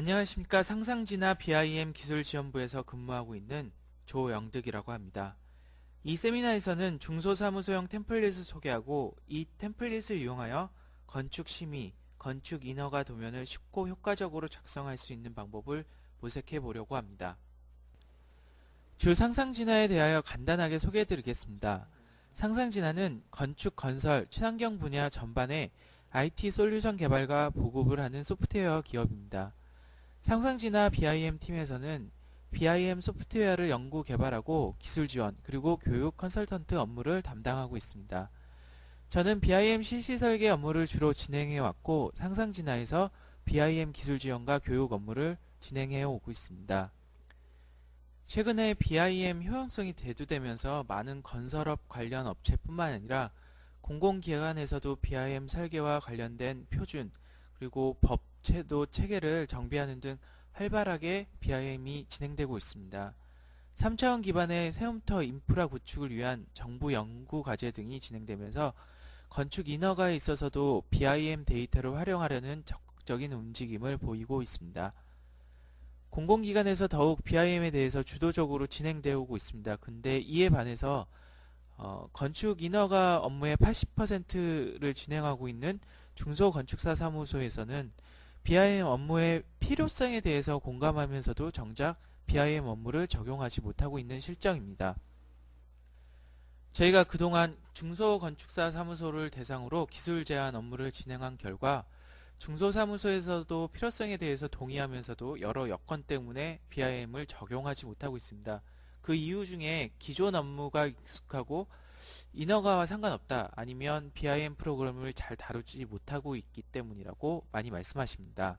안녕하십니까. 상상진화 BIM 기술지원부에서 근무하고 있는 조영득이라고 합니다. 이 세미나에서는 중소사무소형 템플릿을 소개하고 이 템플릿을 이용하여 건축 심의, 건축 인허가 도면을 쉽고 효과적으로 작성할 수 있는 방법을 모색해 보려고 합니다. 주 상상진화에 대하여 간단하게 소개해 드리겠습니다. 상상진화는 건축, 건설, 친환경 분야 전반에 IT 솔루션 개발과 보급을 하는 소프트웨어 기업입니다. 상상진화 BIM 팀에서는 BIM 소프트웨어를 연구 개발하고 기술 지원 그리고 교육 컨설턴트 업무를 담당하고 있습니다. 저는 BIM 실시 설계 업무를 주로 진행해 왔고 상상진화에서 BIM 기술 지원과 교육 업무를 진행해 오고 있습니다. 최근에 BIM 효용성이 대두되면서 많은 건설업 관련 업체뿐만 아니라 공공기관에서도 BIM 설계와 관련된 표준 그리고 법, 제도, 체계를 정비하는 등 활발하게 BIM이 진행되고 있습니다. 3차원 기반의 세움터 인프라 구축을 위한 정부 연구 과제 등이 진행되면서 건축 인허가에 있어서도 BIM 데이터를 활용하려는 적극적인 움직임을 보이고 있습니다. 공공기관에서 더욱 BIM에 대해서 주도적으로 진행되고 있습니다. 근데 이에 반해서 건축 인허가 업무의 80%를 진행하고 있는 중소건축사 사무소에서는 BIM 업무의 필요성에 대해서 공감하면서도 정작 BIM 업무를 적용하지 못하고 있는 실정입니다. 저희가 그동안 중소건축사 사무소를 대상으로 기술 제안 업무를 진행한 결과 중소사무소에서도 필요성에 대해서 동의하면서도 여러 여건 때문에 BIM을 적용하지 못하고 있습니다. 그 이유 중에 기존 업무가 익숙하고 인허가와 상관없다 아니면 BIM 프로그램을 잘 다루지 못하고 있기 때문이라고 많이 말씀하십니다.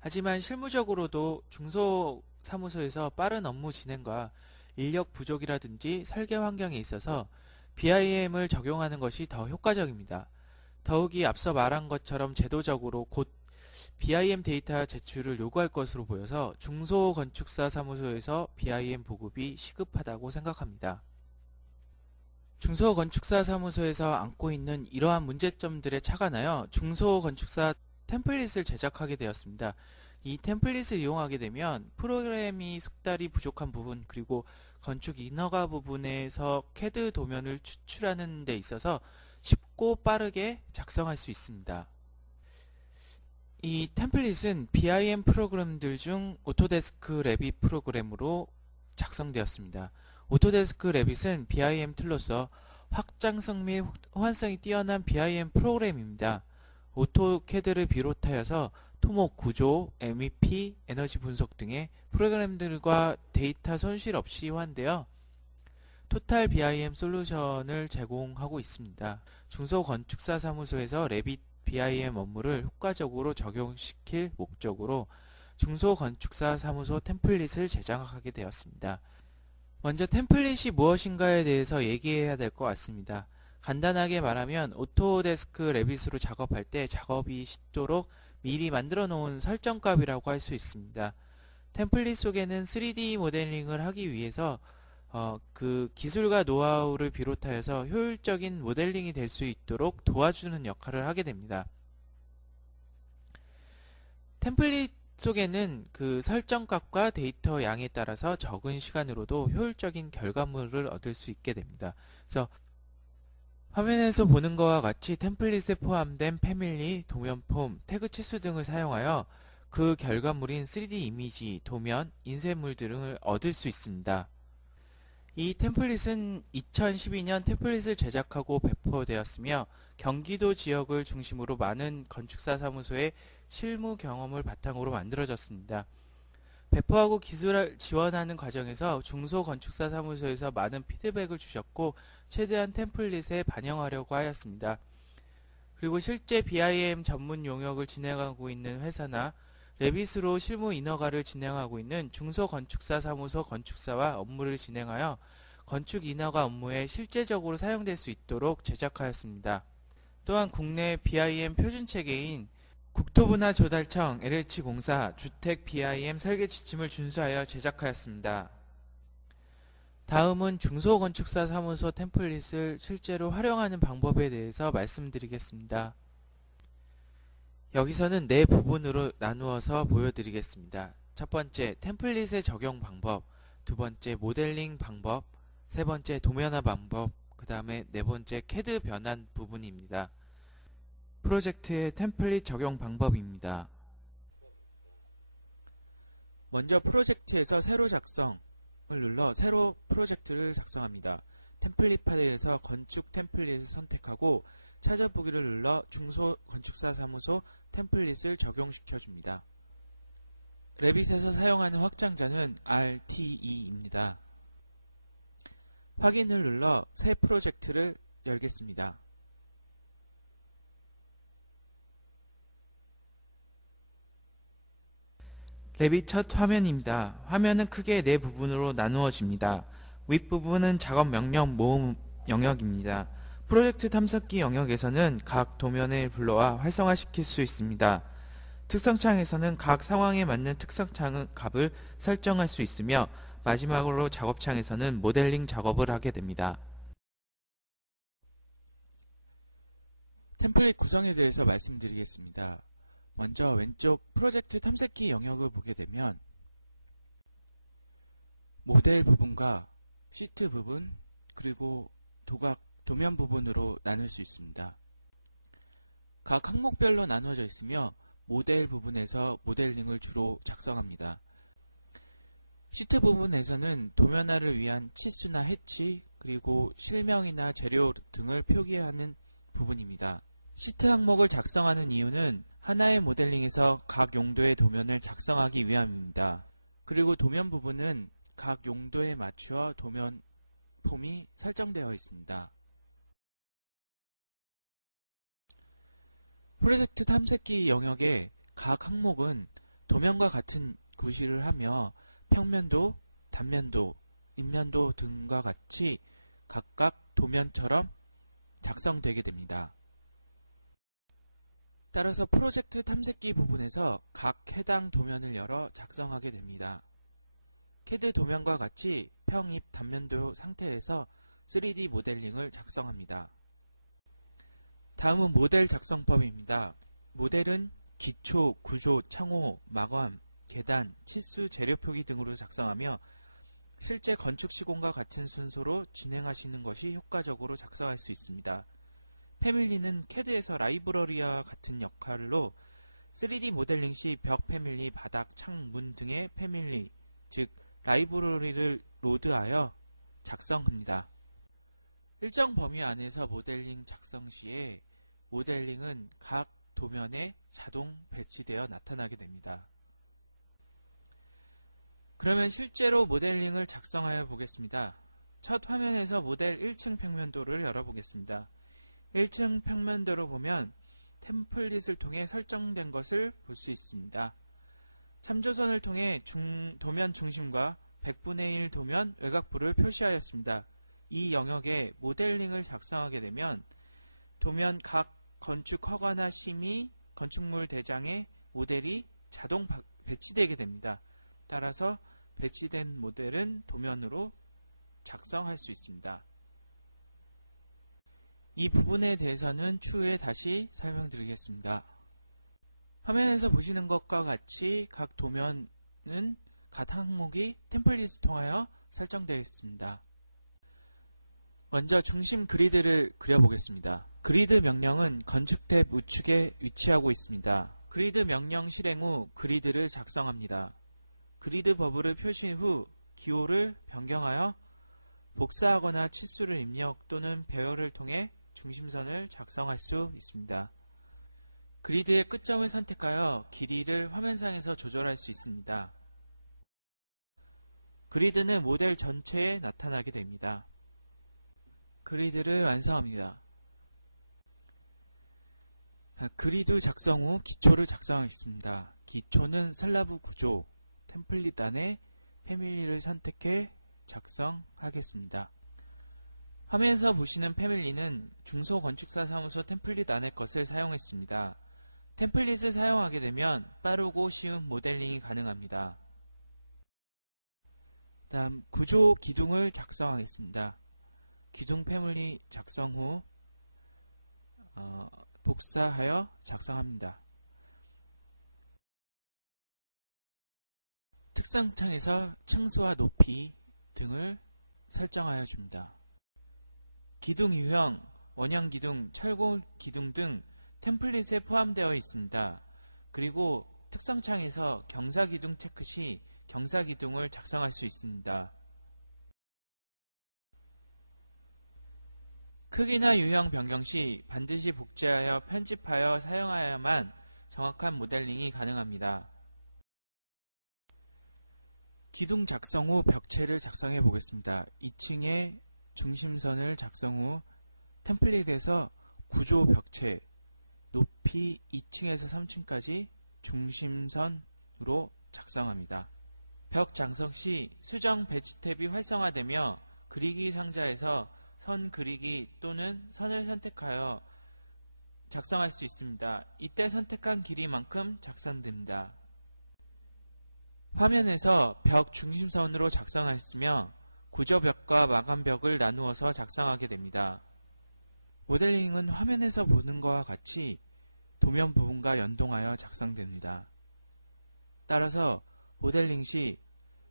하지만 실무적으로도 중소사무소에서 빠른 업무 진행과 인력 부족이라든지 설계 환경에 있어서 BIM을 적용하는 것이 더 효과적입니다. 더욱이 앞서 말한 것처럼 제도적으로 곧 BIM 데이터 제출을 요구할 것으로 보여서 중소건축사 사무소에서 BIM 보급이 시급하다고 생각합니다. 중소건축사 사무소에서 안고 있는 이러한 문제점들에 착안하여 중소건축사 템플릿을 제작하게 되었습니다. 이 템플릿을 이용하게 되면 프로그램이 숙달이 부족한 부분 그리고 건축 인허가 부분에서 CAD 도면을 추출하는 데 있어서 쉽고 빠르게 작성할 수 있습니다. 이 템플릿은 BIM 프로그램들 중 오토데스크 레빗 프로그램으로 작성되었습니다. 오토데스크 레빗은 BIM 툴로서 확장성 및 호환성이 뛰어난 BIM 프로그램입니다. 오토캐드를 비롯하여서 토목, 구조, MEP, 에너지 분석 등의 프로그램들과 데이터 손실 없이 호환되어 토탈 BIM 솔루션을 제공하고 있습니다. 중소건축사 사무소에서 레빗 BIM 업무를 효과적으로 적용시킬 목적으로 중소건축사 사무소 템플릿을 제작하게 되었습니다. 먼저 템플릿이 무엇인가에 대해서 얘기해야 될 것 같습니다. 간단하게 말하면 오토데스크 레빗으로 작업할 때 작업이 쉽도록 미리 만들어 놓은 설정값이라고 할 수 있습니다. 템플릿 속에는 3D 모델링을 하기 위해서 그 기술과 노하우를 비롯하여서 효율적인 모델링이 될 수 있도록 도와주는 역할을 하게 됩니다. 템플릿 속에는 그 설정값과 데이터 양에 따라서 적은 시간으로도 효율적인 결과물을 얻을 수 있게 됩니다. 그래서 화면에서 보는 것과 같이 템플릿에 포함된 패밀리, 도면 폼, 태그 치수 등을 사용하여 그 결과물인 3D 이미지, 도면, 인쇄물 등을 얻을 수 있습니다. 이 템플릿은 2012년 템플릿을 제작하고 배포되었으며 경기도 지역을 중심으로 많은 건축사 사무소의 실무 경험을 바탕으로 만들어졌습니다. 배포하고 기술을 지원하는 과정에서 중소건축사 사무소에서 많은 피드백을 주셨고 최대한 템플릿에 반영하려고 하였습니다. 그리고 실제 BIM 전문 용역을 진행하고 있는 회사나 레빗으로 실무 인허가를 진행하고 있는 중소건축사 사무소 건축사와 업무를 진행하여 건축 인허가 업무에 실제적으로 사용될 수 있도록 제작하였습니다. 또한 국내 BIM 표준체계인 국토분화조달청 LH공사 주택 BIM 설계 지침을 준수하여 제작하였습니다. 다음은 중소건축사 사무소 템플릿을 실제로 활용하는 방법에 대해서 말씀드리겠습니다. 여기서는 네 부분으로 나누어서 보여드리겠습니다. 첫 번째, 템플릿의 적용 방법, 두 번째, 모델링 방법, 세 번째, 도면화 방법, 그 다음에 네 번째, CAD 변환 부분입니다. 프로젝트의 템플릿 적용 방법입니다. 먼저 프로젝트에서 새로 작성을 눌러 새로 프로젝트를 작성합니다. 템플릿 파일에서 건축 템플릿을 선택하고 찾아보기를 눌러 중소건축사 사무소 템플릿을 적용시켜 줍니다. 레빗에서 사용하는 확장자는 RTE입니다. 확인을 눌러 새 프로젝트를 열겠습니다. 레빗 첫 화면입니다. 화면은 크게 네 부분으로 나누어집니다. 윗부분은 작업 명령 모음 영역입니다. 프로젝트 탐색기 영역에서는 각 도면을 불러와 활성화시킬 수 있습니다. 특성창에서는 각 상황에 맞는 특성창 값을 설정할 수 있으며 마지막으로 작업창에서는 모델링 작업을 하게 됩니다. 템플릿 구성에 대해서 말씀드리겠습니다. 먼저 왼쪽 프로젝트 탐색기 영역을 보게 되면 모델 부분과 시트 부분 그리고 도면 부분으로 나눌 수 있습니다. 각 항목별로 나누어져 있으며 모델 부분에서 모델링을 주로 작성합니다. 시트 부분에서는 도면화를 위한 치수나 해치 그리고 실명이나 재료 등을 표기하는 부분입니다. 시트 항목을 작성하는 이유는 하나의 모델링에서 각 용도의 도면을 작성하기 위함입니다. 그리고 도면 부분은 각 용도에 맞추어 도면 폼이 설정되어 있습니다. 프로젝트 탐색기 영역의 각 항목은 도면과 같은 구실을 하며 평면도, 단면도, 인면도 등과 같이 각각 도면처럼 작성되게 됩니다. 따라서 프로젝트 탐색기 부분에서 각 해당 도면을 열어 작성하게 됩니다. CAD 도면과 같이 평입 단면도 상태에서 3D 모델링을 작성합니다. 다음은 모델 작성법입니다. 모델은 기초, 구조, 창호, 마감, 계단, 치수, 재료 표기 등으로 작성하며 실제 건축 시공과 같은 순서로 진행하시는 것이 효과적으로 작성할 수 있습니다. 패밀리는 CAD에서 라이브러리와 같은 역할로 3D 모델링 시 벽 패밀리, 바닥, 창, 문 등의 패밀리, 즉 라이브러리를 로드하여 작성합니다. 일정 범위 안에서 모델링 작성 시에 모델링은 각 도면에 자동 배치되어 나타나게 됩니다. 그러면 실제로 모델링을 작성하여 보겠습니다. 첫 화면에서 모델 1층 평면도를 열어보겠습니다. 1층 평면도를 보면 템플릿을 통해 설정된 것을 볼 수 있습니다. 참조선을 통해 도면 중심과 100분의 1 도면 외곽부를 표시하였습니다. 이 영역에 모델링을 작성하게 되면 도면 각 건축 허가나 심의 건축물 대장에 모델이 자동 배치되게 됩니다. 따라서 배치된 모델은 도면으로 작성할 수 있습니다. 이 부분에 대해서는 추후에 다시 설명드리겠습니다. 화면에서 보시는 것과 같이 각 도면은 각 항목이 템플릿을 통하여 설정되어 있습니다. 먼저 중심 그리드를 그려보겠습니다. 그리드 명령은 건축 탭 우측에 위치하고 있습니다. 그리드 명령 실행 후 그리드를 작성합니다. 그리드 버블을 표시 후 기호를 변경하여 복사하거나 치수를 입력 또는 배열을 통해 중심선을 작성할 수 있습니다. 그리드의 끝점을 선택하여 길이를 화면상에서 조절할 수 있습니다. 그리드는 모델 전체에 나타나게 됩니다. 그리드를 완성합니다. 그리드 작성 후 기초를 작성하겠습니다. 기초는 슬라브 구조, 템플릿 안에 패밀리를 선택해 작성하겠습니다. 화면에서 보시는 패밀리는 중소건축사 사무소 템플릿 안의 것을 사용했습니다. 템플릿을 사용하게 되면 빠르고 쉬운 모델링이 가능합니다. 다음 구조 기둥을 작성하겠습니다. 기둥 패밀리 작성 후 복사하여 작성합니다. 특성창에서 층수와 높이 등을 설정하여 줍니다. 기둥 유형, 원형 기둥, 철골 기둥 등 템플릿에 포함되어 있습니다. 그리고 특성창에서 경사 기둥 체크 시 경사 기둥을 작성할 수 있습니다. 크기나 유형 변경 시 반드시 복제하여 편집하여 사용하여야만 정확한 모델링이 가능합니다. 기둥 작성 후 벽체를 작성해 보겠습니다. 2층에 중심선을 작성 후 템플릿에서 구조 벽체 높이 2층에서 3층까지 중심선으로 작성합니다. 벽 장석 시 수정 배치 탭이 활성화되며 그리기 상자에서 선 그리기 또는 선을 선택하여 작성할 수 있습니다. 이때 선택한 길이만큼 작성됩니다. 화면에서 벽 중심선으로 작성하였으며 구조벽과 마감벽을 나누어서 작성하게 됩니다. 모델링은 화면에서 보는 것과 같이 도면 부분과 연동하여 작성됩니다. 따라서 모델링 시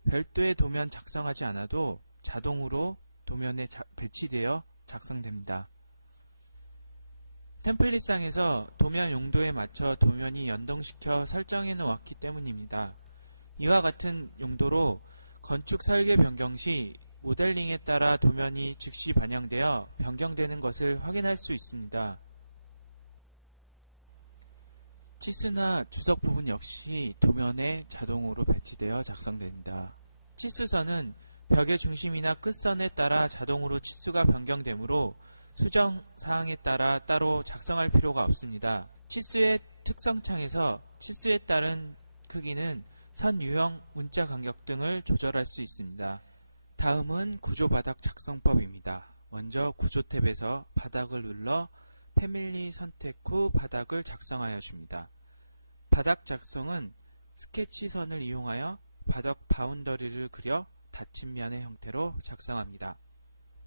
별도의 도면 작성하지 않아도 자동으로 도면에 배치되어 작성됩니다. 템플릿상에서 도면 용도에 맞춰 도면이 연동시켜 설정해 놓았기 때문입니다. 이와 같은 용도로 건축 설계 변경 시 모델링에 따라 도면이 즉시 반영되어 변경되는 것을 확인할 수 있습니다. 치수나 주석 부분 역시 도면에 자동으로 배치되어 작성됩니다. 치수선은 벽의 중심이나 끝선에 따라 자동으로 치수가 변경되므로 수정 사항에 따라 따로 작성할 필요가 없습니다. 치수의 특성창에서 치수에 따른 크기는 선 유형, 문자 간격 등을 조절할 수 있습니다. 다음은 구조 바닥 작성법입니다. 먼저 구조 탭에서 바닥을 눌러 패밀리 선택 후 바닥을 작성하여 줍니다. 바닥 작성은 스케치선을 이용하여 바닥 바운더리를 그려 닫힌 면의 형태로 작성합니다.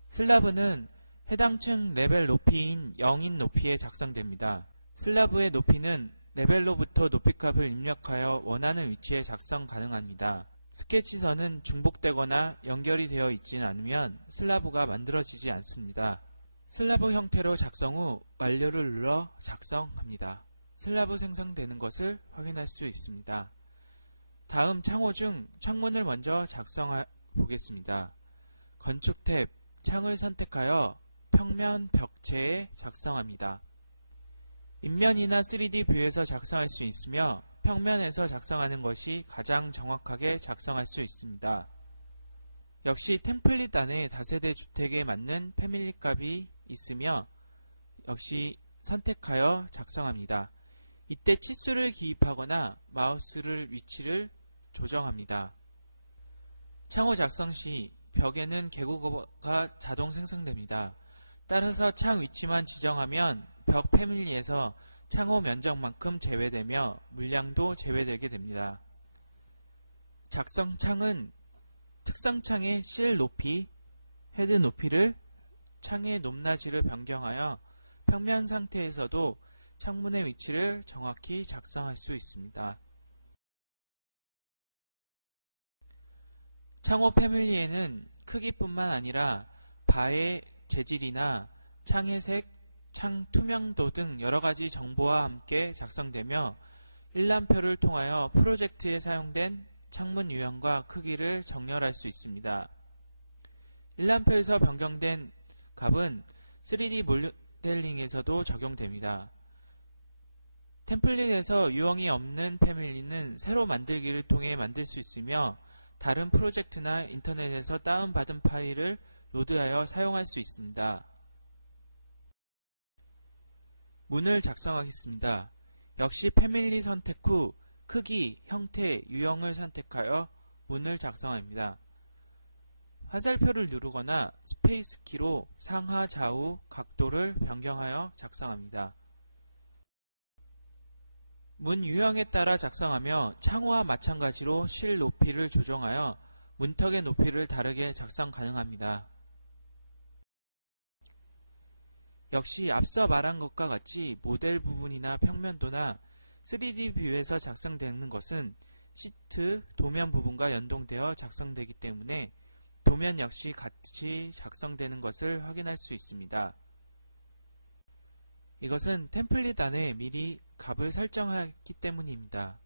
슬라브는 해당 층 레벨 높이인 0인 높이에 작성됩니다. 슬라브의 높이는 레벨로부터 높이값을 입력하여 원하는 위치에 작성 가능합니다. 스케치선은 중복되거나 연결이 되어 있지는 않으면 슬라브가 만들어지지 않습니다. 슬라브 형태로 작성 후 완료를 눌러 작성합니다. 슬라브 생성되는 것을 확인할 수 있습니다. 다음 창호 중 창문을 먼저 작성해 보겠습니다. 건축 탭, 창을 선택하여 평면 벽체에 작성합니다. 인면이나 3D 뷰에서 작성할 수 있으며 평면에서 작성하는 것이 가장 정확하게 작성할 수 있습니다. 역시 템플릿 안에 다세대 주택에 맞는 패밀리 값이 있으며 역시 선택하여 작성합니다. 이때 치수를 기입하거나 마우스를 위치를 조정합니다. 창호 작성 시 벽에는 개구가 자동 생성됩니다. 따라서 창 위치만 지정하면 벽 패밀리에서 창호 면적만큼 제외되며 물량도 제외되게 됩니다. 작성 창은 특성창의 실 높이, 헤드 높이를 창의 높낮이를 변경하여 평면 상태에서도 창문의 위치를 정확히 작성할 수 있습니다. 창호 패밀리에는 크기뿐만 아니라 바의 재질이나 창의 색, 창 투명도 등 여러가지 정보와 함께 작성되며 일람표를 통하여 프로젝트에 사용된 창문 유형과 크기를 정렬할 수 있습니다. 일람표에서 변경된 값은 3D 모델링에서도 적용됩니다. 템플릿에서 유형이 없는 패밀리는 새로 만들기를 통해 만들 수 있으며 다른 프로젝트나 인터넷에서 다운받은 파일을 로드하여 사용할 수 있습니다. 문을 작성하겠습니다. 역시 패밀리 선택 후 크기, 형태, 유형을 선택하여 문을 작성합니다. 화살표를 누르거나 스페이스 키로 상하 좌우 각도를 변경하여 작성합니다. 문 유형에 따라 작성하며 창호와 마찬가지로 실 높이를 조정하여 문턱의 높이를 다르게 작성 가능합니다. 역시 앞서 말한 것과 같이 모델 부분이나 평면도나 3D 뷰에서 작성되는 것은 시트, 도면 부분과 연동되어 작성되기 때문에 도면 역시 같이 작성되는 것을 확인할 수 있습니다. 이것은 템플릿 안에 미리 값을 설정하기 때문입니다.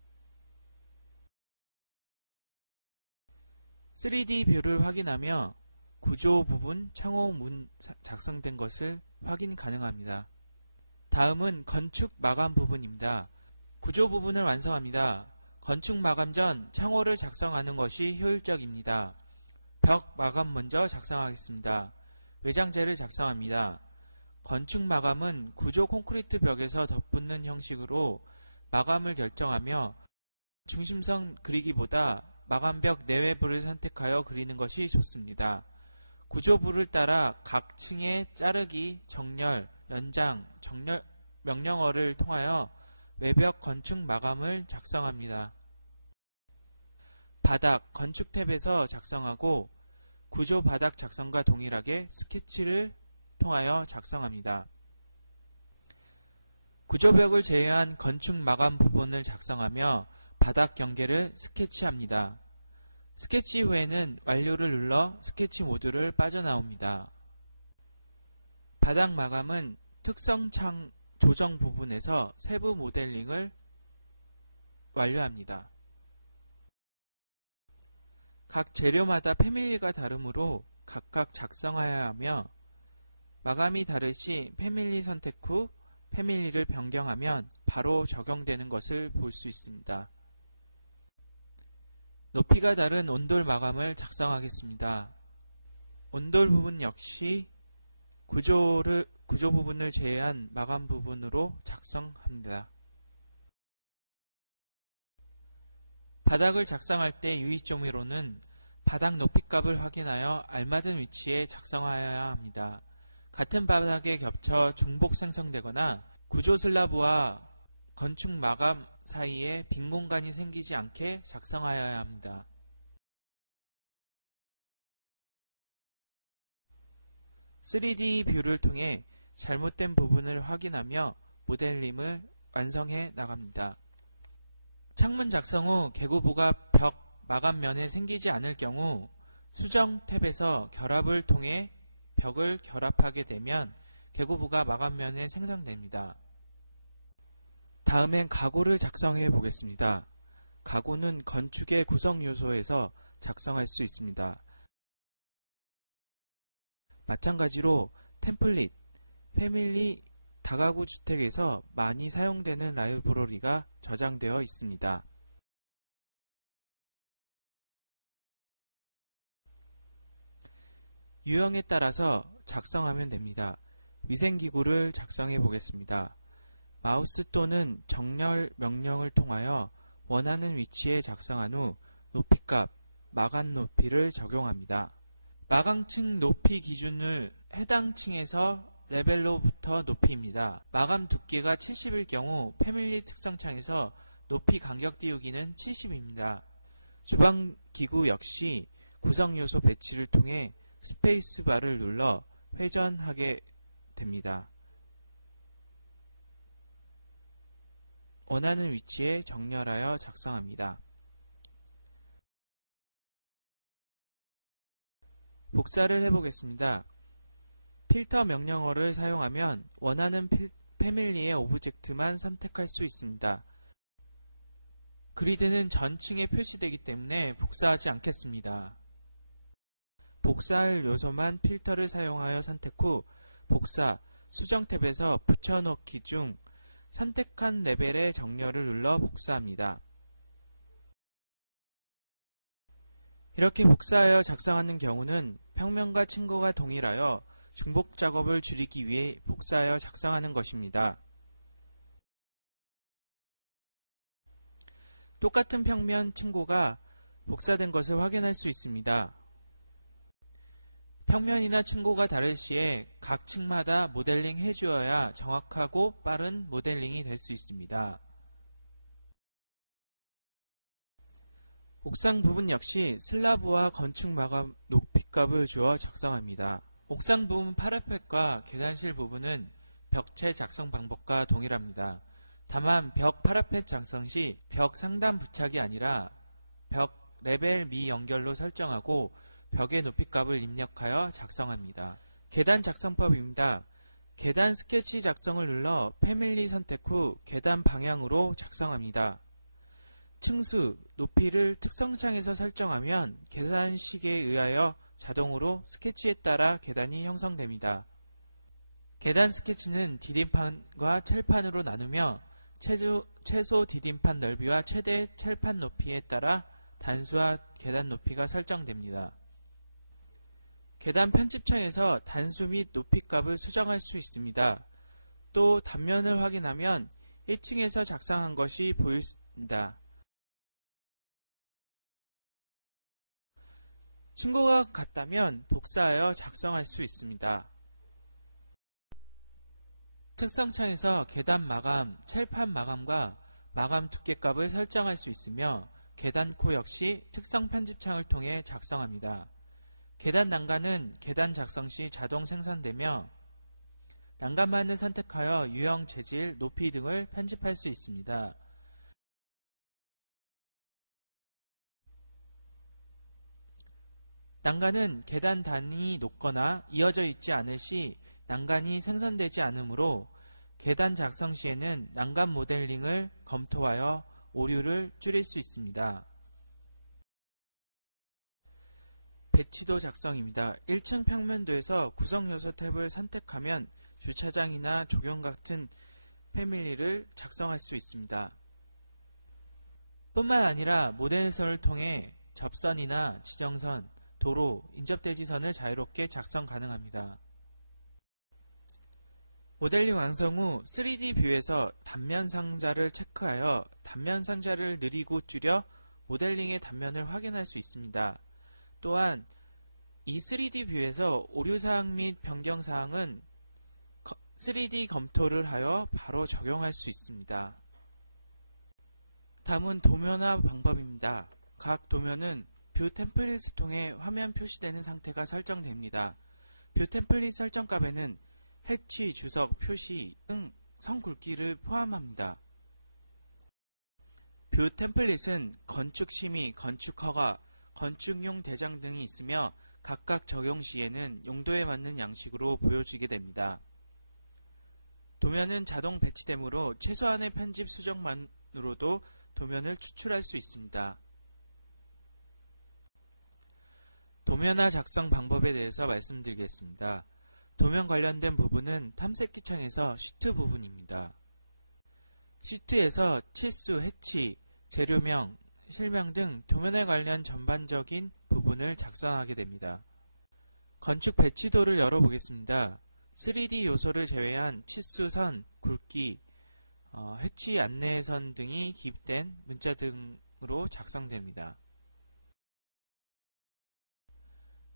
3D 뷰를 확인하며 구조 부분, 창호 문 작성된 것을 확인 가능합니다. 다음은 건축 마감 부분입니다. 구조 부분을 완성합니다. 건축 마감 전 창호를 작성하는 것이 효율적입니다. 벽 마감 먼저 작성하겠습니다. 외장재를 작성합니다. 건축 마감은 구조 콘크리트 벽에서 덧붙는 형식으로 마감을 결정하며 중심선 그리기보다 마감벽 내외부를 선택하여 그리는 것이 좋습니다. 구조부를 따라 각 층의 자르기, 정렬, 연장, 정렬 명령어를 통하여 외벽 건축 마감을 작성합니다. 바닥, 건축 탭에서 작성하고 구조 바닥 작성과 동일하게 스케치를 통하여 작성합니다. 구조벽을 제외한 건축 마감 부분을 작성하며 바닥 경계를 스케치합니다. 스케치 후에는 완료를 눌러 스케치 모드를 빠져나옵니다. 바닥 마감은 특성창 조정 부분에서 세부 모델링을 완료합니다. 각 재료마다 패밀리가 다르므로 각각 작성하여야 하며 마감이 다르시 패밀리 선택 후 패밀리를 변경하면 바로 적용되는 것을 볼 수 있습니다. 높이가 다른 온돌 마감을 작성하겠습니다. 온돌 부분 역시 구조 부분을 제외한 마감 부분으로 작성합니다. 바닥을 작성할 때 유의점으로는 바닥 높이 값을 확인하여 알맞은 위치에 작성하여야 합니다. 같은 바닥에 겹쳐 중복 생성되거나 구조 슬라브와 건축 마감 사이에 빈 공간이 생기지 않게 작성하여야 합니다. (3D) 뷰를 통해 잘못된 부분을 확인하며 모델링을 완성해 나갑니다. 창문 작성 후 개구부가 벽 마감면에 생기지 않을 경우 수정 탭에서 결합을 통해 벽을 결합하게 되면 개구부가 마감면에 생성됩니다. 다음엔 가구를 작성해 보겠습니다. 가구는 건축의 구성 요소에서 작성할 수 있습니다. 마찬가지로 템플릿, 패밀리, 다가구 주택에서 많이 사용되는 라이브러리가 저장되어 있습니다. 유형에 따라서 작성하면 됩니다. 위생기구를 작성해 보겠습니다. 마우스 또는 정렬 명령을 통하여 원하는 위치에 작성한 후 높이값, 마감 높이를 적용합니다. 마감층 높이 기준을 해당 층에서 레벨로부터 높이입니다. 마감 두께가 70일 경우 패밀리 특성창에서 높이 간격 띄우기는 70입니다. 주방기구 역시 구성요소 배치를 통해 스페이스바를 눌러 회전하게 됩니다. 원하는 위치에 정렬하여 작성합니다. 복사를 해보겠습니다. 필터 명령어를 사용하면 원하는 패밀리의 오브젝트만 선택할 수 있습니다. 그리드는 전층에 표시되기 때문에 복사하지 않겠습니다. 복사할 요소만 필터를 사용하여 선택 후 복사, 수정 탭에서 붙여넣기 중 선택한 레벨의 정렬을 눌러 복사합니다. 이렇게 복사하여 작성하는 경우는 평면과 층고가 동일하여 중복 작업을 줄이기 위해 복사하여 작성하는 것입니다. 똑같은 평면 층고가 복사된 것을 확인할 수 있습니다. 평면이나 층고가 다를 시에 각 층마다 모델링 해주어야 정확하고 빠른 모델링이 될 수 있습니다. 옥상 부분 역시 슬라브와 건축 마감 높이값을 주어 작성합니다. 옥상 부분 파라펫과 계단실 부분은 벽체 작성 방법과 동일합니다. 다만 벽 파라펫 작성 시 벽 상단 부착이 아니라 벽 레벨 미 연결로 설정하고 벽의 높이값을 입력하여 작성합니다. 계단 작성법입니다. 계단 스케치 작성을 눌러 패밀리 선택 후 계단 방향으로 작성합니다. 층수, 높이를 특성창에서 설정하면 계산식에 의하여 자동으로 스케치에 따라 계단이 형성됩니다. 계단 스케치는 디딤판과 첼판으로 나누며 최소 디딤판 넓이와 최대 첼판 높이에 따라 단수와 계단 높이가 설정됩니다. 계단 편집창에서 단수 및 높이 값을 수정할 수 있습니다. 또 단면을 확인하면 1층에서 작성한 것이 보입니다. 친구가 같다면 복사하여 작성할 수 있습니다. 특성창에서 계단 마감, 첼판 마감과 마감 두께값을 설정할 수 있으며 계단코 역시 특성 편집창을 통해 작성합니다. 계단 난간은 계단 작성 시 자동 생성되며 난간만을 선택하여 유형, 재질, 높이 등을 편집할 수 있습니다. 난간은 계단 단이 높거나 이어져 있지 않을 시 난간이 생성되지 않으므로 계단 작성 시에는 난간 모델링을 검토하여 오류를 줄일 수 있습니다. 배치도 작성입니다. 1층 평면도에서 구성요소 탭을 선택하면 주차장이나 조경 같은 패밀리를 작성할 수 있습니다. 뿐만 아니라 모델선을 통해 접선이나 지정선, 도로, 인접대지선을 자유롭게 작성 가능합니다. 모델링 완성 후 3D 뷰에서 단면 상자를 체크하여 단면 상자를 느리고 줄여 모델링의 단면을 확인할 수 있습니다. 또한 이 3D 뷰에서 오류사항 및 변경사항은 3D 검토를 하여 바로 적용할 수 있습니다. 다음은 도면화 방법입니다. 각 도면은 뷰 템플릿을 통해 화면 표시되는 상태가 설정됩니다. 뷰 템플릿 설정값에는 해치, 주석, 표시 등 선 굵기를 포함합니다. 뷰 템플릿은 건축 심의, 건축 허가, 건축용 대장 등이 있으며 각각 적용 시에는 용도에 맞는 양식으로 보여지게 됩니다. 도면은 자동 배치되므로 최소한의 편집 수정만으로도 도면을 추출할 수 있습니다. 도면화 작성 방법에 대해서 말씀드리겠습니다. 도면 관련된 부분은 탐색기 창에서 시트 부분입니다. 시트에서 치수, 해치, 재료명, 실명 등 도면에 관련 전반적인 부분을 작성하게 됩니다. 건축 배치도를 열어보겠습니다. 3D 요소를 제외한 치수, 선, 굵기, 해치, 안내선 등이 기입된 문자 등으로 작성됩니다.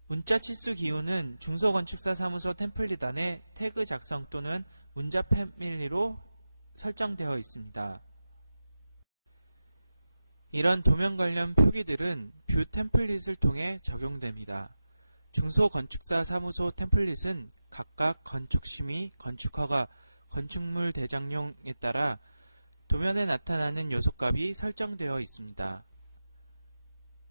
문자 치수 기호는 중소건축사 사무소 템플릿 안에 태그 작성 또는 문자 패밀리로 설정되어 있습니다. 이런 도면 관련 표기들은 뷰 템플릿을 통해 적용됩니다. 중소건축사 사무소 템플릿은 각각 건축심의, 건축허가, 건축물 대장용에 따라 도면에 나타나는 요소값이 설정되어 있습니다.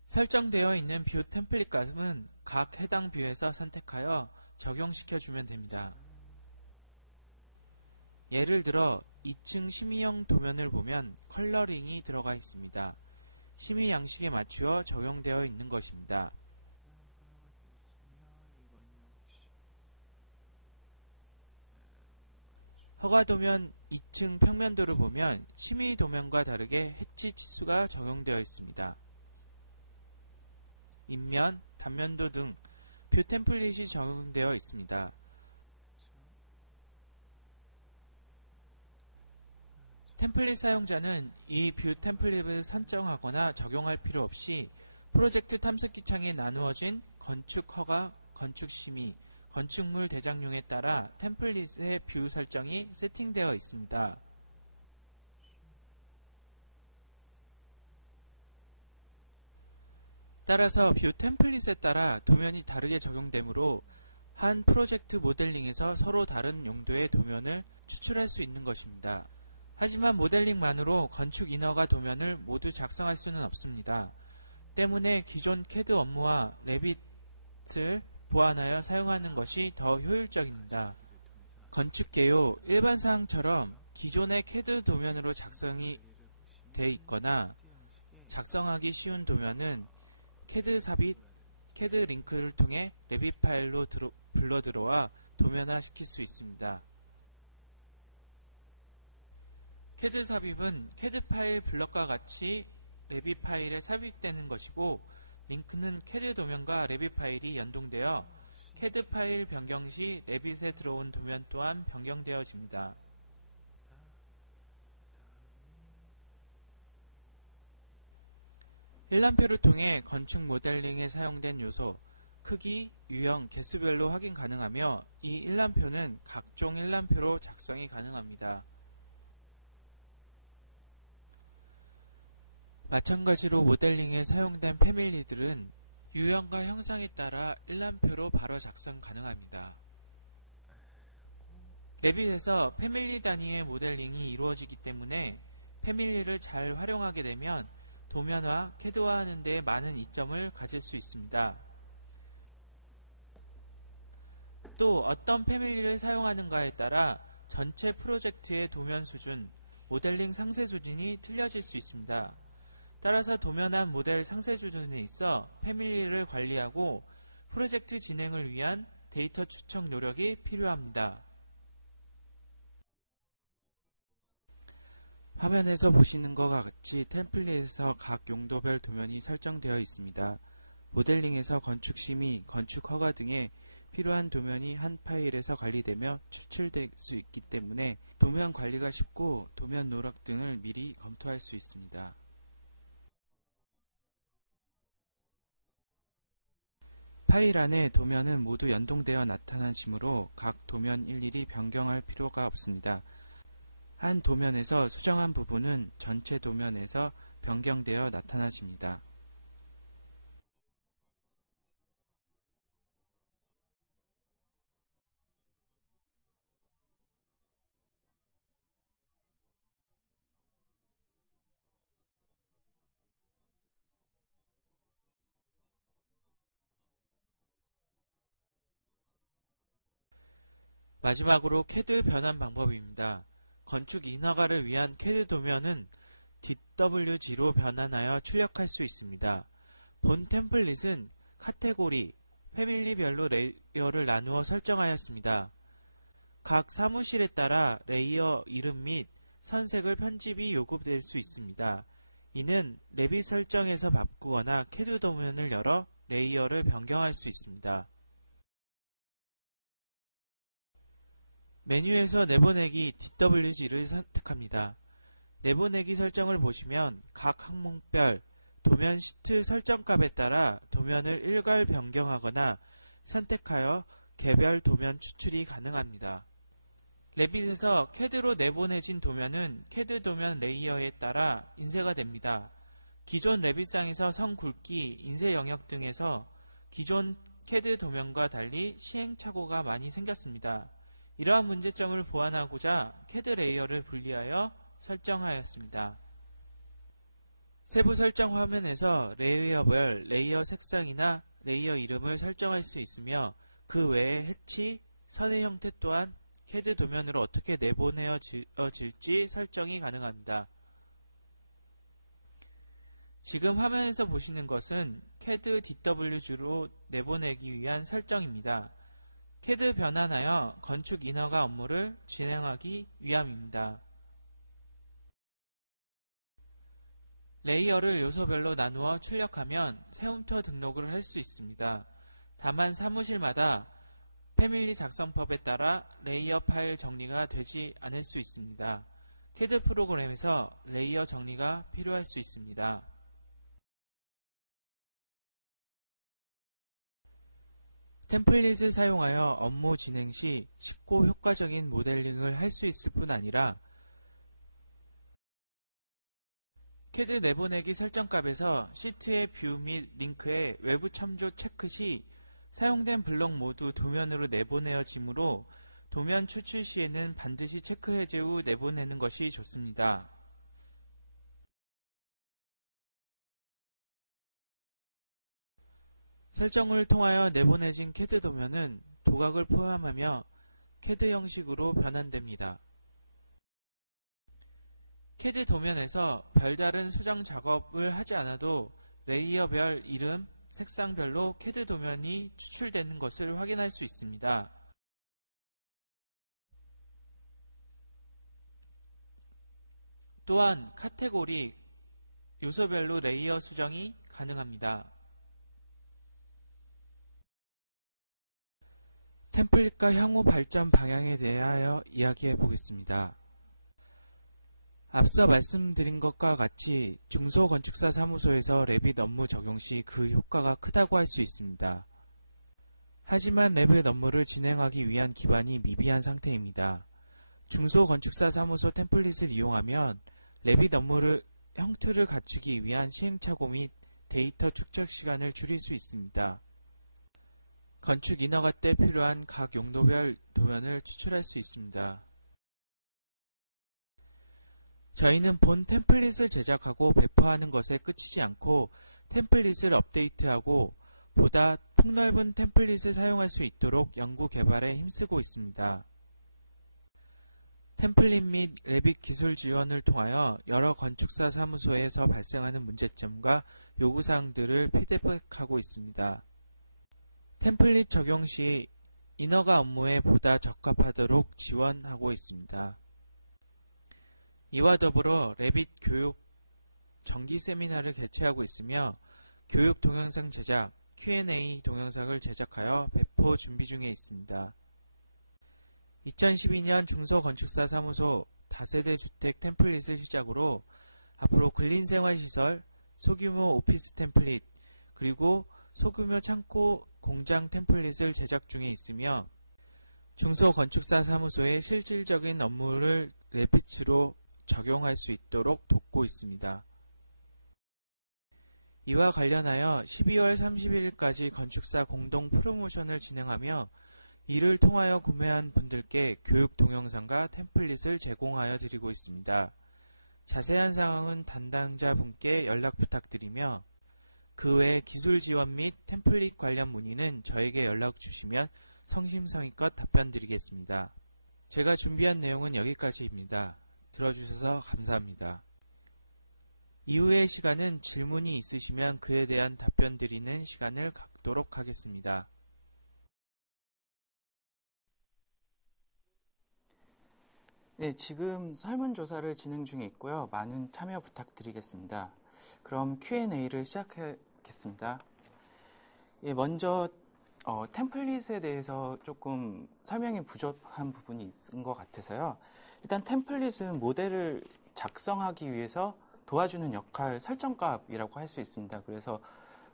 설정되어 있는 뷰 템플릿 값은 각 해당 뷰에서 선택하여 적용시켜주면 됩니다. 예를 들어 2층 심의형 도면을 보면 컬러링이 들어가 있습니다. 심의 양식에 맞추어 적용되어 있는 것입니다. 허가도면 2층 평면도를 보면 심의 도면과 다르게 해치 치수가 적용되어 있습니다. 인면, 단면도 등 뷰 템플릿이 적용되어 있습니다. 템플릿 사용자는 이 뷰 템플릿을 선정하거나 적용할 필요 없이 프로젝트 탐색기 창에 나누어진 건축 허가, 건축 심의, 건축물 대장용에 따라 템플릿의 뷰 설정이 세팅되어 있습니다. 따라서 뷰 템플릿에 따라 도면이 다르게 적용되므로 한 프로젝트 모델링에서 서로 다른 용도의 도면을 추출할 수 있는 것입니다. 하지만 모델링만으로 건축 인허가 도면을 모두 작성할 수는 없습니다. 때문에 기존 CAD 업무와 레빗을 보완하여 사용하는 것이 더 효율적입니다. 건축계요 일반 사항처럼 기존의 CAD 도면으로 작성이 돼 있거나 작성하기 쉬운 도면은 CAD 삽입, CAD 링크를 통해 레빗 파일로 불러 들어와 도면화 시킬 수 있습니다. CAD 삽입은 CAD 파일 블럭과 같이 레빗 파일에 삽입되는 것이고, 링크는 CAD 도면과 레빗 파일이 연동되어 CAD 파일 변경 시 레빗에 들어온 도면 또한 변경되어집니다. 일람표를 통해 건축 모델링에 사용된 요소, 크기, 유형, 개수별로 확인 가능하며 이 일람표는 각종 일람표로 작성이 가능합니다. 마찬가지로 모델링에 사용된 패밀리들은 유형과 형상에 따라 일람표로 바로 작성 가능합니다. 레빗에서 패밀리 단위의 모델링이 이루어지기 때문에 패밀리를 잘 활용하게 되면 도면화, CAD화하는 데 많은 이점을 가질 수 있습니다. 또 어떤 패밀리를 사용하는가에 따라 전체 프로젝트의 도면 수준, 모델링 상세 수준이 틀려질 수 있습니다. 따라서 도면한 모델 상세 수준에 있어 패밀리를 관리하고 프로젝트 진행을 위한 데이터 추적 노력이 필요합니다. 화면에서 보시는 것과 같이 템플릿에서 각 용도별 도면이 설정되어 있습니다. 모델링에서 건축 심의, 건축 허가 등에 필요한 도면이 한 파일에서 관리되며 추출될 수 있기 때문에 도면 관리가 쉽고 도면 노력 등을 미리 검토할 수 있습니다. 파일 안에 도면은 모두 연동되어 나타나시므로 각 도면 일일이 변경할 필요가 없습니다. 한 도면에서 수정한 부분은 전체 도면에서 변경되어 나타나십니다. 마지막으로 CAD 변환 방법입니다. 건축 인허가를 위한 CAD 도면은 DWG로 변환하여 출력할 수 있습니다. 본 템플릿은 카테고리, 패밀리별로 레이어를 나누어 설정하였습니다. 각 사무실에 따라 레이어 이름 및 선색을 편집이 요구될 수 있습니다. 이는 레빗 설정에서 바꾸거나 CAD 도면을 열어 레이어를 변경할 수 있습니다. 메뉴에서 내보내기 DWG를 선택합니다. 내보내기 설정을 보시면 각 항목별 도면 시트 설정값에 따라 도면을 일괄 변경하거나 선택하여 개별 도면 추출이 가능합니다. 레빗에서 CAD로 내보내진 도면은 CAD 도면 레이어에 따라 인쇄가 됩니다. 기존 레빗상에서 선 굵기, 인쇄 영역 등에서 기존 CAD 도면과 달리 시행착오가 많이 생겼습니다. 이러한 문제점을 보완하고자 CAD 레이어를 분리하여 설정하였습니다. 세부 설정 화면에서 레이어별 레이어 색상이나 레이어 이름을 설정할 수 있으며 그 외에 해치, 선의 형태 또한 CAD 도면으로 어떻게 내보내어질지 설정이 가능합니다. 지금 화면에서 보시는 것은 CAD DWG로 내보내기 위한 설정입니다. CAD 변환하여 건축 인허가 업무를 진행하기 위함입니다. 레이어를 요소별로 나누어 출력하면 세움터 등록을 할 수 있습니다. 다만 사무실마다 패밀리 작성법에 따라 레이어 파일 정리가 되지 않을 수 있습니다. CAD 프로그램에서 레이어 정리가 필요할 수 있습니다. 템플릿을 사용하여 업무 진행 시 쉽고 효과적인 모델링을 할 수 있을 뿐 아니라 CAD 내보내기 설정값에서 시트의 뷰 및 링크의 외부 참조 체크 시 사용된 블록 모두 도면으로 내보내어지므로 도면 추출 시에는 반드시 체크 해제 후 내보내는 것이 좋습니다. 설정을 통하여 내보내진 CAD 도면은 도각을 포함하며 CAD 형식으로 변환됩니다. CAD 도면에서 별다른 수정 작업을 하지 않아도 레이어별 이름, 색상별로 CAD 도면이 추출되는 것을 확인할 수 있습니다. 또한 카테고리, 요소별로 레이어 수정이 가능합니다. 템플릿과 향후 발전 방향에 대하여 이야기해 보겠습니다. 앞서 말씀드린 것과 같이 중소건축사 사무소에서 레빗 업무 적용 시 그 효과가 크다고 할 수 있습니다. 하지만 레빗 업무를 진행하기 위한 기반이 미비한 상태입니다. 중소건축사 사무소 템플릿을 이용하면 레빗 업무를 형틀을 갖추기 위한 시행착오 및 데이터 축적 시간을 줄일 수 있습니다. 건축 인허가 때 필요한 각 용도별 도면을 추출할 수 있습니다. 저희는 본 템플릿을 제작하고 배포하는 것에 그치지 않고 템플릿을 업데이트하고 보다 폭넓은 템플릿을 사용할 수 있도록 연구 개발에 힘쓰고 있습니다. 템플릿 및 레빗 기술 지원을 통하여 여러 건축사 사무소에서 발생하는 문제점과 요구사항들을 피드백하고 있습니다. 템플릿 적용 시 인허가 업무에 보다 적합하도록 지원하고 있습니다. 이와 더불어 레빗 교육 정기 세미나를 개최하고 있으며 교육 동영상 제작, Q&A 동영상을 제작하여 배포 준비 중에 있습니다. 2012년 중소건축사 사무소 다세대 주택 템플릿을 시작으로 앞으로 근린생활시설, 소규모 오피스 템플릿, 그리고 소규모 창고 공장 템플릿을 제작 중에 있으며 중소건축사 사무소의 실질적인 업무를 레빗으로 적용할 수 있도록 돕고 있습니다. 이와 관련하여 12월 31일까지 건축사 공동 프로모션을 진행하며 이를 통하여 구매한 분들께 교육 동영상과 템플릿을 제공하여 드리고 있습니다. 자세한 사항은 담당자 분께 연락 부탁드리며 그 외 기술 지원 및 템플릿 관련 문의는 저에게 연락 주시면 성심성의껏 답변 드리겠습니다. 제가 준비한 내용은 여기까지입니다. 들어주셔서 감사합니다. 이후의 시간은 질문이 있으시면 그에 대한 답변 드리는 시간을 갖도록 하겠습니다. 네, 지금 설문조사를 진행 중에 있고요. 많은 참여 부탁드리겠습니다. 그럼 Q&A를 시작하겠습니다. 예, 먼저 템플릿에 대해서 조금 설명이 부족한 부분이 있은 것 같아서요. 일단 템플릿은 모델을 작성하기 위해서 도와주는 역할 설정값이라고 할 수 있습니다. 그래서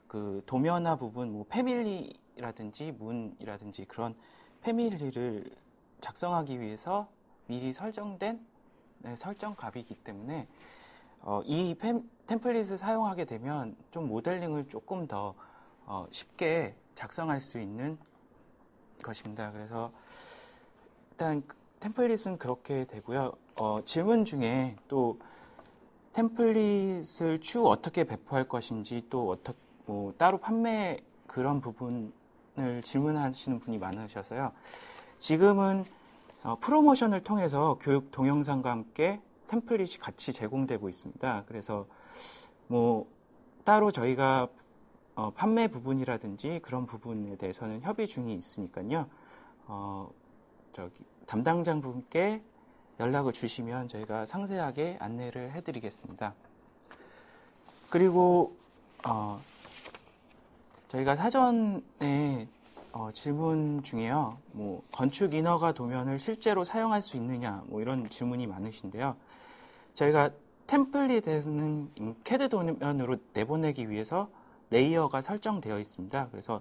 그 도면화 부분, 뭐 패밀리라든지 문이라든지 그런 패밀리를 작성하기 위해서 미리 설정된 설정값이기 때문에 이 템플릿을 사용하게 되면 좀 모델링을 조금 더 쉽게 작성할 수 있는 것입니다. 그래서 일단 템플릿은 그렇게 되고요. 질문 중에 또 템플릿을 추후 어떻게 배포할 것인지 또 따로 판매 그런 부분을 질문하시는 분이 많으셔서요. 지금은 프로모션을 통해서 교육 동영상과 함께 템플릿이 같이 제공되고 있습니다. 그래서 따로 저희가 판매 부분이라든지 그런 부분에 대해서는 협의 중이 있으니까요. 담당자 분께 연락을 주시면 저희가 상세하게 안내를 해드리겠습니다. 그리고 저희가 사전에 질문 중에요. 건축 인허가 도면을 실제로 사용할 수 있느냐 이런 질문이 많으신데요. 저희가 템플릿에는 CAD 도면으로 내보내기 위해서 레이어가 설정되어 있습니다. 그래서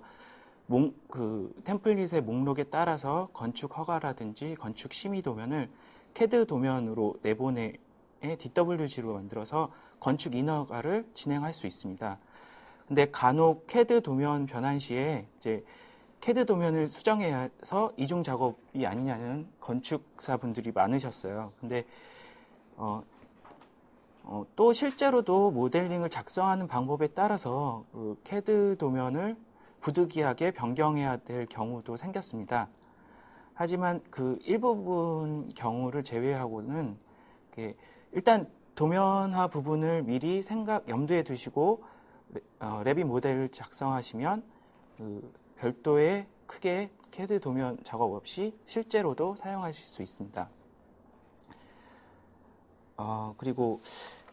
그 템플릿의 목록에 따라서 건축 허가라든지 건축 심의 도면을 CAD 도면으로 내보내 DWG로 만들어서 건축 인허가를 진행할 수 있습니다. 근데 간혹 CAD 도면 변환 시에 이제 CAD 도면을 수정해서 이중 작업이 아니냐는 건축사분들이 많으셨어요. 근데 또 실제로도 모델링을 작성하는 방법에 따라서 그 CAD 도면을 부득이하게 변경해야 될 경우도 생겼습니다. 하지만 그 일부분 경우를 제외하고는 일단 도면화 부분을 미리 염두에 두시고 레빗 모델을 작성하시면 그 별도의 크게 CAD 도면 작업 없이 실제로도 사용하실 수 있습니다. 그리고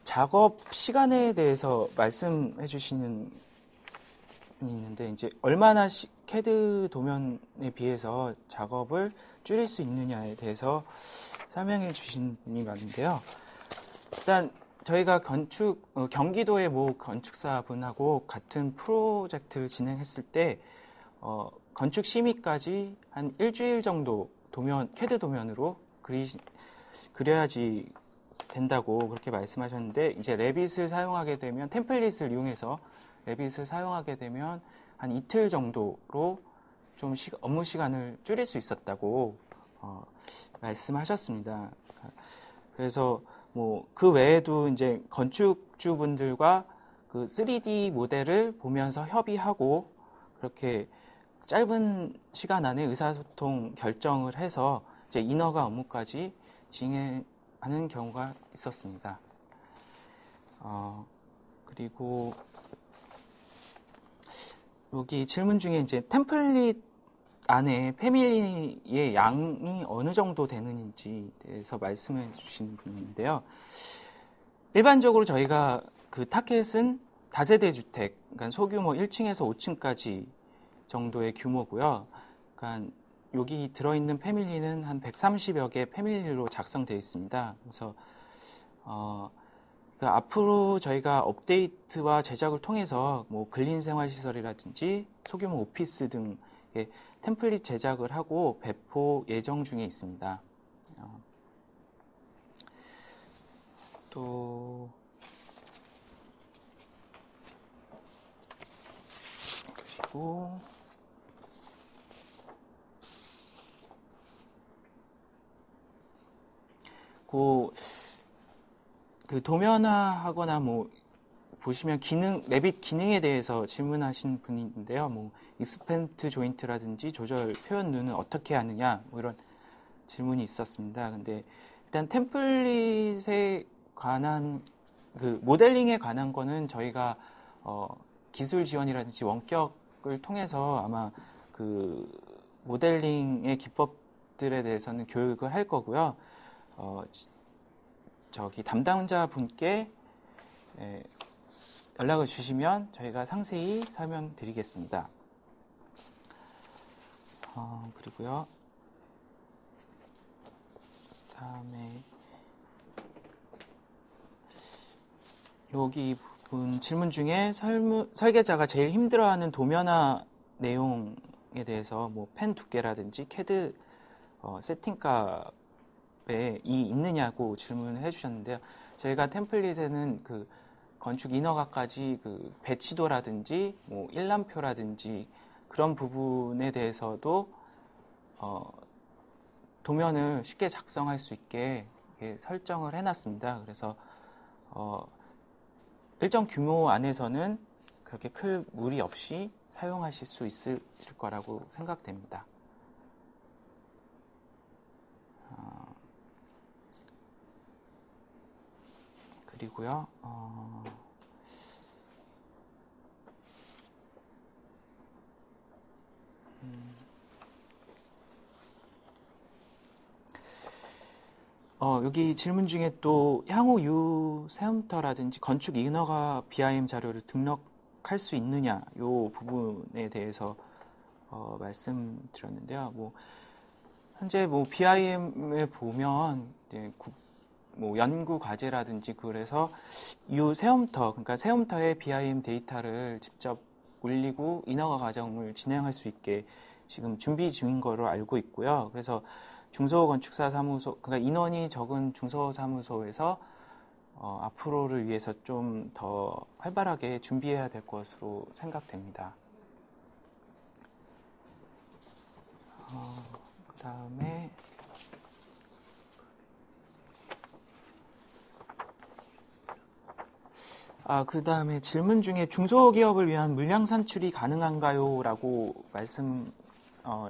작업 시간에 대해서 말씀해 주시는 분이 있는데, 이제 얼마나 CAD 도면에 비해서 작업을 줄일 수 있느냐에 대해서 설명해 주신 분이 많은데요. 일단 저희가 경기도의 모 건축사분하고 같은 프로젝트를 진행했을 때 건축 심의까지 한 일주일 정도 CAD 도면으로 그려야지 된다고 그렇게 말씀하셨는데, 이제 레빗을 사용하게 되면 템플릿을 이용해서 레빗을 사용하게 되면 한 이틀 정도로 좀 업무 시간을 줄일 수 있었다고 말씀하셨습니다. 그래서 뭐 그 외에도 이제 건축주분들과 그 3D 모델을 보면서 협의하고 그렇게 짧은 시간 안에 의사소통 결정을 해서 이제 인허가 업무까지 진행하는 경우가 있었습니다. 그리고 여기 질문 중에 이제 템플릿 안에 패밀리의 양이 어느 정도 되는지에 대해서 말씀해 주신 분인데요. 일반적으로 저희가 그 타켓은 다세대 주택, 그러니까 소규모 1층에서 5층까지 정도의 규모고요. 그러니까 여기 들어있는 패밀리는 한 130여 개 패밀리로 작성되어 있습니다. 그래서 앞으로 저희가 업데이트와 제작을 통해서 뭐 근린생활시설이라든지 소규모 오피스 등 템플릿 제작을 하고 배포 예정 중에 있습니다. 또 그리고 그 도면화하거나 뭐 보시면 레빗 기능에 대해서 질문하신 분인데요. 뭐 익스펜트 조인트라든지 조절 표현눈은 어떻게 하느냐 뭐 이런 질문이 있었습니다. 근데 일단 템플릿에 관한 그 모델링에 관한 거는 저희가 기술 지원이라든지 원격을 통해서 아마 그 모델링의 기법들에 대해서는 교육을 할 거고요. 담당자 분께 연락을 주시면 저희가 상세히 설명드리겠습니다. 그리고요. 다음에 여기 부분 질문 중에 설계자가 제일 힘들어하는 도면화 내용에 대해서 뭐 펜 두께라든지 CAD 세팅값에 있느냐고 질문을 해주셨는데요. 저희가 템플릿에는 그 건축 인허가까지 그 배치도라든지 뭐 일람표라든지 그런 부분에 대해서도 도면을 쉽게 작성할 수 있게 설정을 해놨습니다. 그래서 일정 규모 안에서는 그렇게 큰 무리 없이 사용하실 수 있을 거라고 생각됩니다. 그리고요. 여기 질문 중에 또 향후 유세움터라든지 건축 인허가 BIM 자료를 등록할 수 있느냐 이 부분에 대해서 말씀드렸는데요. 뭐 현재 뭐 BIM을 보면 이제 뭐 연구 과제라든지 그래서 유세움터, 그러니까 세움터의 BIM 데이터를 직접 올리고 인허가 과정을 진행할 수 있게 지금 준비 중인 거로 알고 있고요. 그래서 중소건축사 사무소, 그러니까 인원이 적은 중소사무소에서 앞으로를 위해서 좀 더 활발하게 준비해야 될 것으로 생각됩니다. 그 다음에 그 다음에 질문 중에 중소기업을 위한 물량 산출이 가능한가요? 라고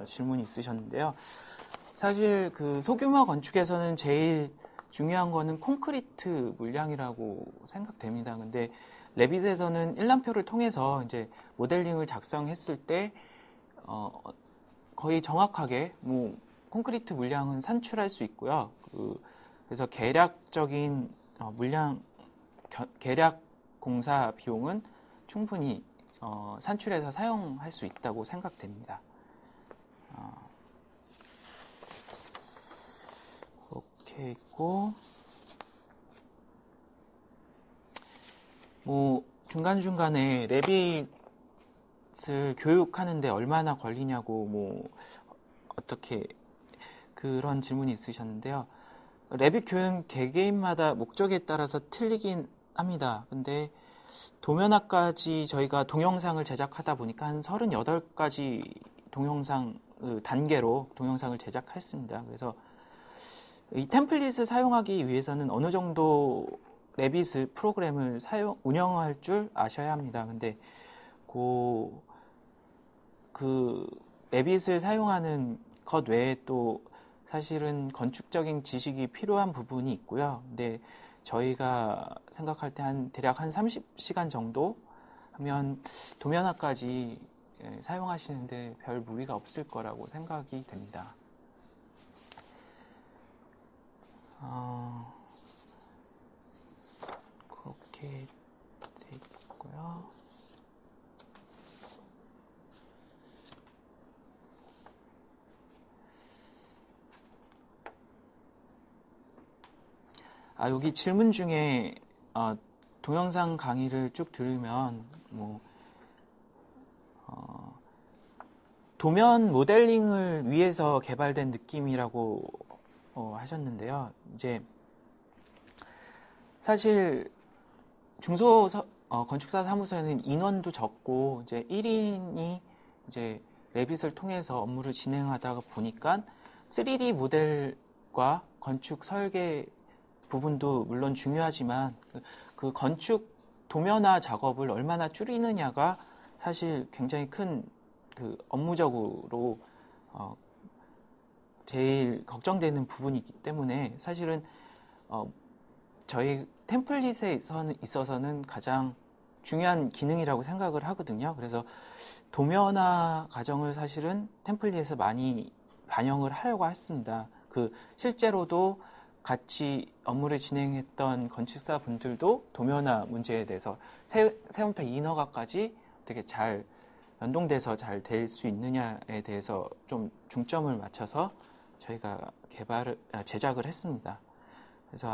질문이 있으셨는데요. 사실 그 소규모 건축에서는 제일 중요한 거는 콘크리트 물량이라고 생각됩니다. 근데 레빗에서는 일람표를 통해서 이제 모델링을 작성했을 때 거의 정확하게 뭐 콘크리트 물량은 산출할 수 있고요. 그래서 계략적인 계략 공사 비용은 충분히 산출해서 사용할 수 있다고 생각됩니다. 이렇게 있고, 뭐 중간중간에 레빗을 교육하는데 얼마나 걸리냐고 뭐 어떻게 그런 질문이 있으셨는데요. 레빗 교육 개개인마다 목적에 따라서 틀리긴 합니다. 근데 도면학까지 저희가 동영상을 제작하다 보니까 한 38가지 단계로 동영상을 제작했습니다. 그래서 이 템플릿을 사용하기 위해서는 어느 정도 레빗 프로그램을 운영할 줄 아셔야 합니다. 근데 그 레빗을 사용하는 것 외에 또 사실은 건축적인 지식이 필요한 부분이 있고요. 근데 저희가 생각할 때 대략 한 30시간 정도 하면 도면학까지 사용하시는데 별 무리가 없을 거라고 생각이 됩니다. 그렇게 돼 있고요. 여기 질문 중에 동영상 강의를 쭉 들으면 도면 모델링을 위해서 개발된 느낌이라고 하셨는데요. 이제 사실 건축사 사무소에는 인원도 적고 이제 1인이 이제 레빗을 통해서 업무를 진행하다 보니까 3D 모델과 건축 설계 부분도 물론 중요하지만 그 건축 도면화 작업을 얼마나 줄이느냐가 사실 굉장히 큰 그 업무적으로 제일 걱정되는 부분이기 때문에 사실은 저희 템플릿에 있어서는 가장 중요한 기능이라고 생각을 하거든요. 그래서 도면화 과정을 사실은 템플릿에서 많이 반영을 하려고 했습니다. 실제로도 같이 업무를 진행했던 건축사 분들도 도면화 문제에 대해서 세움터 인허가까지 어떻게 잘 연동돼서 잘 될 수 있느냐에 대해서 좀 중점을 맞춰서 저희가 제작을 했습니다. 그래서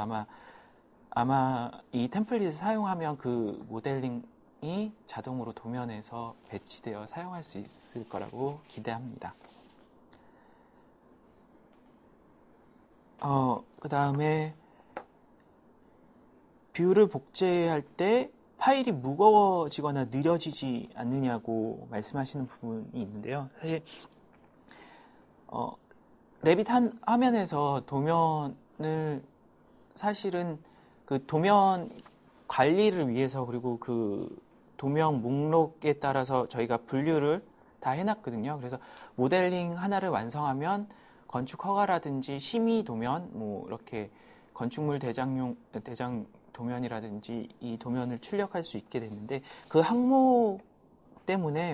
아마 이 템플릿을 사용하면 그 모델링이 자동으로 도면에서 배치되어 사용할 수 있을 거라고 기대합니다. 그 다음에 뷰를 복제할 때 파일이 무거워지거나 느려지지 않느냐고 말씀하시는 부분이 있는데요. 사실 레빗 화면에서 도면을 사실은 그 도면 관리를 위해서 그리고 그 도면 목록에 따라서 저희가 분류를 다 해놨거든요. 그래서 모델링 하나를 완성하면 건축 허가라든지 심의 도면, 뭐 이렇게 건축물 대장 도면이라든지 이 도면을 출력할 수 있게 됐는데 그 항목 때문에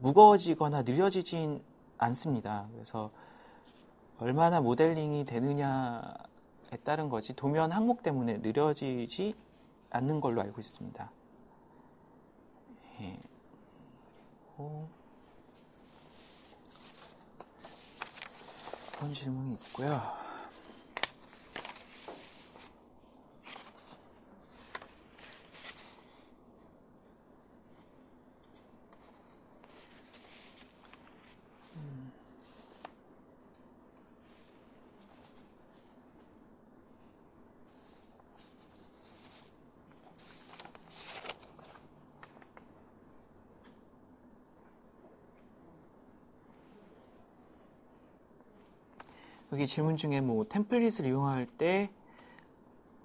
무거워지거나 느려지진 않습니다. 그래서 얼마나 모델링이 되느냐에 따른 거지 도면 항목 때문에 느려지지 않는 걸로 알고 있습니다. 예. 그런 질문이 있고요. 여기 질문 중에 템플릿을 이용할 때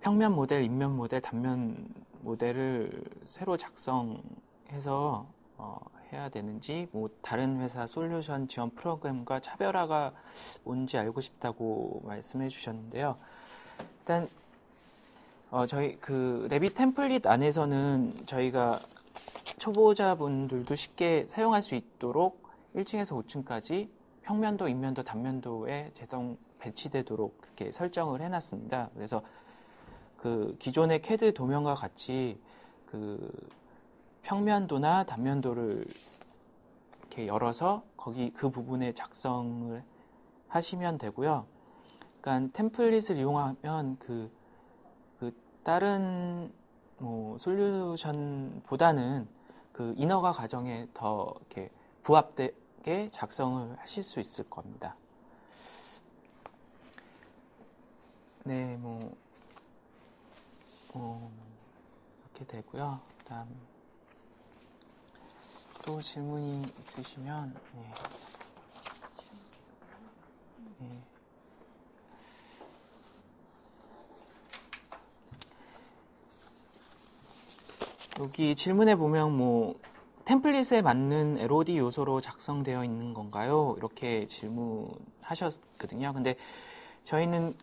평면 모델, 인면 모델, 단면 모델을 새로 작성해서 해야 되는지, 뭐 다른 회사 솔루션 지원 프로그램과 차별화가 뭔지 알고 싶다고 말씀해 주셨는데요. 일단 저희 그 레빗 템플릿 안에서는 저희가 초보자분들도 쉽게 사용할 수 있도록 1층에서 5층까지 평면도, 인면도, 단면도에 자동 배치되도록 그렇게 설정을 해놨습니다. 그래서 그 기존의 CAD 도면과 같이 그 평면도나 단면도를 이렇게 열어서 거기 그 부분에 작성을 하시면 되고요. 그러니까 템플릿을 이용하면 그 다른 뭐 솔루션보다는 그 인허가 과정에 더 이렇게 부합되게 작성을 하실 수 있을 겁니다. 네, 이렇게 되고요. 그다음 또 질문이 있으시면 네. 네. 여기 질문에 보면 뭐 템플릿에 맞는 LOD 요소로 작성되어 있는 건가요? 이렇게 질문하셨거든요. 근데 저희는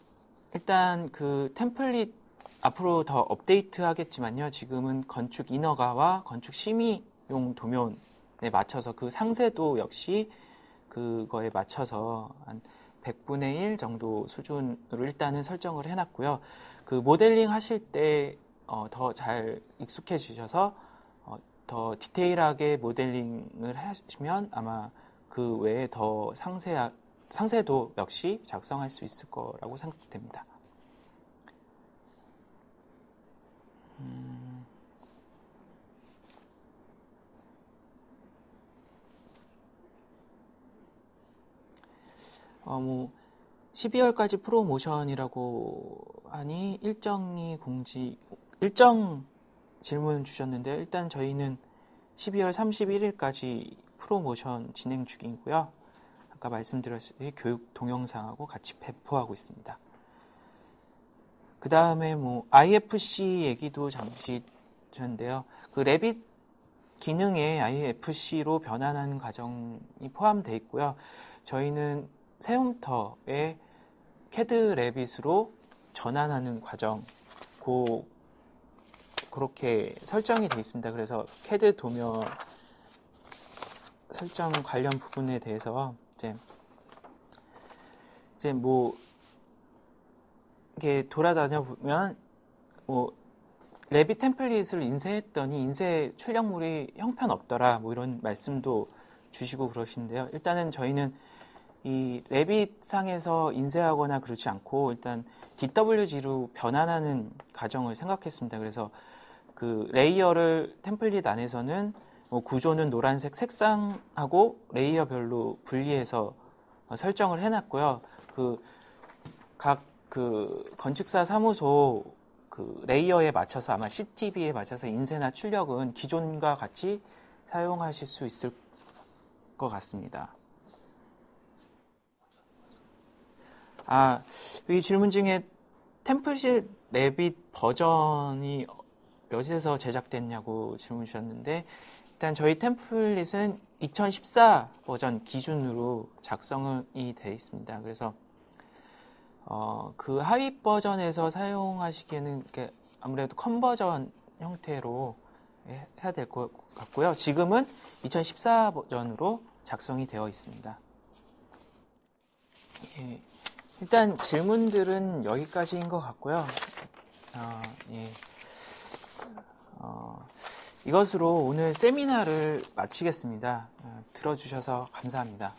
일단 그 템플릿 앞으로 더 업데이트 하겠지만요. 지금은 건축 인허가와 건축 심의용 도면에 맞춰서 그 상세도 역시 그거에 맞춰서 한 100분의 1 정도 수준으로 일단은 설정을 해놨고요. 그 모델링 하실 때 더 잘 익숙해지셔서 더 디테일하게 모델링을 하시면 아마 그 외에 더 상세도 역시 작성할 수 있을 거라고 생각됩니다. 뭐 12월까지 프로모션이라고 하니 일정 질문 주셨는데 일단 저희는 12월 31일까지 프로모션 진행 중이고요. 아까 말씀드렸듯이 교육 동영상하고 같이 배포하고 있습니다. 그 다음에 뭐 IFC 얘기도 잠시 주셨는데요. 그 레빗 기능에 IFC로 변환하는 과정이 포함되어 있고요. 저희는 세움터에 CAD 레빗으로 전환하는 과정, 그렇게 설정이 되어 있습니다. 그래서 CAD 도면 설정 관련 부분에 대해서 이제 뭐 이게 돌아다녀 보면 뭐 레빗 템플릿을 인쇄했더니 인쇄 출력물이 형편없더라 뭐 이런 말씀도 주시고 그러시는데요. 일단은 저희는 이 레빗 상에서 인쇄하거나 그렇지 않고 일단 DWG로 변환하는 과정을 생각했습니다. 그래서 그 레이어를 템플릿 안에서는 뭐 구조는 노란색 색상하고 레이어별로 분리해서 설정을 해놨고요. 각 건축사 사무소 그 레이어에 맞춰서 아마 CTB에 맞춰서 인쇄나 출력은 기존과 같이 사용하실 수 있을 것 같습니다. 이 질문 중에 템플릿 레빗 버전이 몇에서 제작됐냐고 질문 주셨는데 일단 저희 템플릿은 2014 버전 기준으로 작성이 되어 있습니다. 그래서 그 하위 버전에서 사용하시기에는 아무래도 컨버전 형태로 해야 될 것 같고요. 지금은 2014 버전으로 작성이 되어 있습니다. 예, 일단 질문들은 여기까지인 것 같고요. 예. 이것으로 오늘 세미나를 마치겠습니다. 들어주셔서 감사합니다.